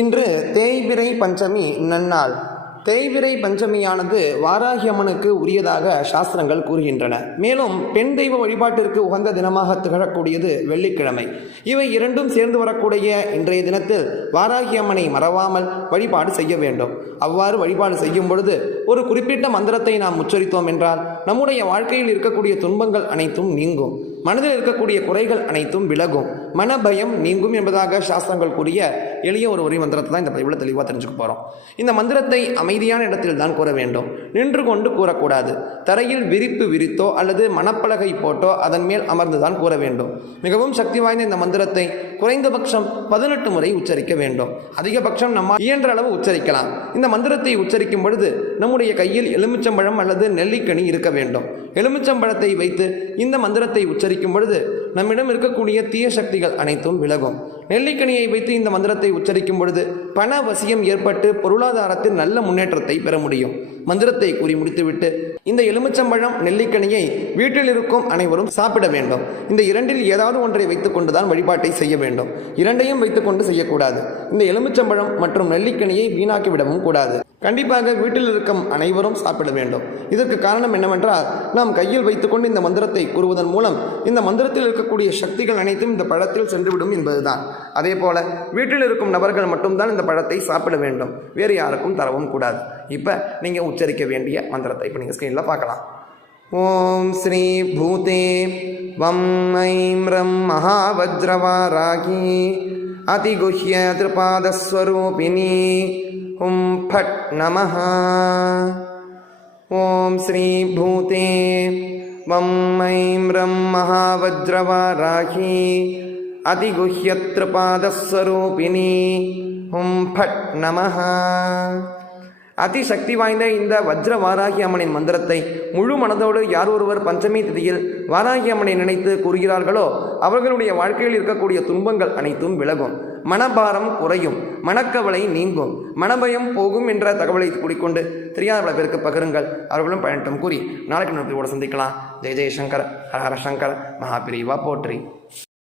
இன்று தேய்பிரை பஞ்சமி நன்னாள். தேய்பிரை பஞ்சமியானது வாராகி அம்மனுக்கு உரியதாக சாஸ்திரங்கள் கூறுகின்றன. மேலும் பெண் தெய்வ வழிபாட்டிற்கு உகந்த தினமாக திகழக்கூடியது வெள்ளிக்கிழமை. இவை இரண்டும் சேர்ந்து வரக்கூடிய இன்றைய தினத்தில் வாராகி அம்மனை மறவாமல் வழிபாடு செய்ய வேண்டும். அவ்வாறு வழிபாடு செய்யும் பொழுது ஒரு குறிப்பிட்ட மந்திரத்தை நாம் உச்சரித்தோம் என்றால் நம்முடைய வாழ்க்கையில் இருக்கக்கூடிய துன்பங்கள் அனைத்தும் நீங்கும். மனதில் இருக்கக்கூடிய குறைகள் அனைத்தும் விலகும். மனபயம் நீங்கும் என்பதாக சாஸ்திரங்கள் கூறிய எளிய ஒரு ஒரே மந்திரத்தை தான் இந்த பதிவில் தெளிவாக தெரிஞ்சுக்க போகிறோம் இந்த மந்திரத்தை அமைதியான இடத்தில் தான் கூற வேண்டும். நின்று கொண்டு கூறக்கூடாது. தரையில் விரிப்பு விரித்தோ அல்லது மணப்பலகை போட்டோ அதன் மேல் அமர்ந்து தான் கூற வேண்டும். மிகவும் சக்தி வாய்ந்த இந்த மந்திரத்தை குறைந்தபட்சம் பதினெட்டு முறை உச்சரிக்க வேண்டும். அதிகபட்சம் நம்ம இயன்ற அளவு உச்சரிக்கலாம். இந்த மந்திரத்தை உச்சரிக்கும் பொழுது நம்முடைய கையில் எலுமிச்சம்பழம் அல்லது நெல்லிக்கனி இருக்க வேண்டும். எலுமிச்சம்பழத்தை வைத்து இந்த மந்திரத்தை உச்சரிக்கும் பொழுது நம்மிடம் இருக்கக்கூடிய தீய சக்திகள் அனைத்தும் விலகும். நெல்லிக்கனியை வைத்து இந்த மந்திரத்தை உச்சரிக்கும் பொழுது பண வசியம் ஏற்பட்டு பொருளாதாரத்தில் நல்ல முன்னேற்றத்தை பெற முடியும். மந்திரத்தை கூறி முடித்துவிட்டு இந்த எலுமிச்சம்பழம் நெல்லிக்கனியை வீட்டில் இருக்கும் அனைவரும் சாப்பிட வேண்டும். இந்த இரண்டில் ஏதாவது ஒன்றை வைத்துக்கொண்டு தான் வழிபாட்டை செய்ய வேண்டும். இரண்டையும் வைத்துக்கொண்டு செய்யக்கூடாது. இந்த எலுமிச்சம்பழம் மற்றும் நெல்லிக்கனியை வீணாக்கி விடவும் கூடாது. கண்டிப்பாக வீட்டில் இருக்கும் அனைவரும் சாப்பிட வேண்டும். இதற்கு காரணம் என்னவென்றால் நாம் கையில் வைத்துக்கொண்டு இந்த மந்திரத்தை கூறுவதன் மூலம் இந்த மந்திரத்தில் இருக்கக்கூடிய சக்திகள் அனைத்தும் இந்த பழத்தில் சென்றுவிடும் என்பதுதான். அதே போல் வீட்டில் இருக்கும் நபர்கள் மட்டும்தான் இந்த பழத்தை சாப்பிட வேண்டும். வேறு யாருக்கும் தரவும் கூடாது. இப்போ நீங்கள் உச்சரிக்க வேண்டிய மந்திரத்தை இப்போ நீங்கள் ஸ்க்ரீனில் பார்க்கலாம். ஓம் ஸ்ரீ பூதே வம் ஐம் ரம் மகாவஜ்ரவாராகி அதிகுஹ்ய திருபாதஸ்வரூபிணி. ஹும் ஃபட் நம ஓம் ஸ்ரீ பூதே வம் ஐம் ரம் மகாவஜ்ரவாராகி அதிகுஹ்யத்ருபாதஸ்வரூபிணி. ஹும் ஃபட் நமஹ. அதிசக்தி வாய்ந்த இந்த வஜ்ர வாராகி அம்மனின் மந்திரத்தை முழு மனதோடு யார் ஒருவர் பஞ்சமி திதியில் வாராகி அம்மனை நினைத்து கூறுகிறார்களோ அவர்களுடைய வாழ்க்கையில் இருக்கக்கூடிய துன்பங்கள் அனைத்தும் விலகும். மனபாரம் குறையும் மனக்கவலை நீங்கும் மனபயம் போகும் என்ற தகவலை கூறிக்கொண்டு தெரியாத பல பேருக்கு பகிருங்கள். அவர்களும் பயனட்டும் கூறி நாளைக்கு நோக்கியோடு சந்திக்கலாம். ஜெய் ஜெய்சங்கர் ஹரஹர ஹர சங்கர் மகாபிரிவா போற்றி.